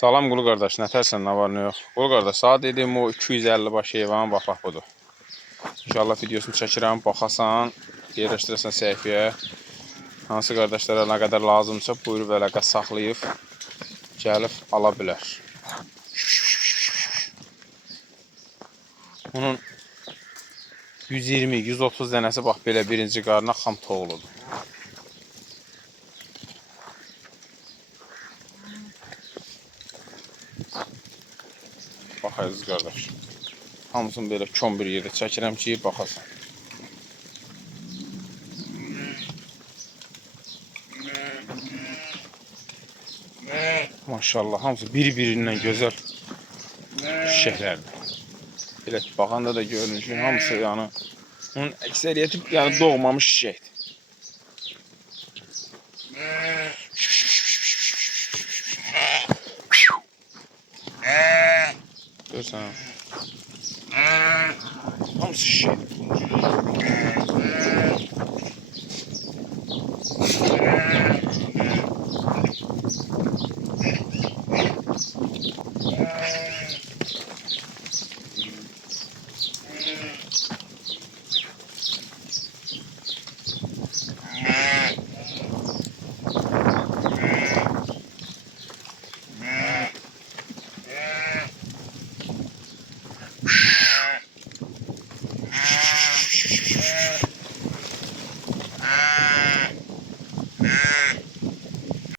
Salam qulu qardaş, nətərsən, nə var, nə yox? Qulu qardaş, saat dedim o 250 baş heyvan, bax budur. İnşallah videosunu çəkirəm, baxasan, yerləşdirəsən səhifəyə. Hansı qardaşlara nə qədər lazımsa, buyurub əlaqə saxlayıb, gəlib ala bilər. Bunun 120-130 dənəsi bax belə birinci qarına xam toğludur. Baxayız qardaş. Hamısını belə kon bir yerdə çəkirəm ki, baxasan. Maşallah, hamısı bir-birindən gözəl şişəklərdir. Belə baxanda da görünür ki, hamısı yəni onun əksəriyyəti yəni doğmamış şişəkdir. Görsən. Hamısı şişəkdir.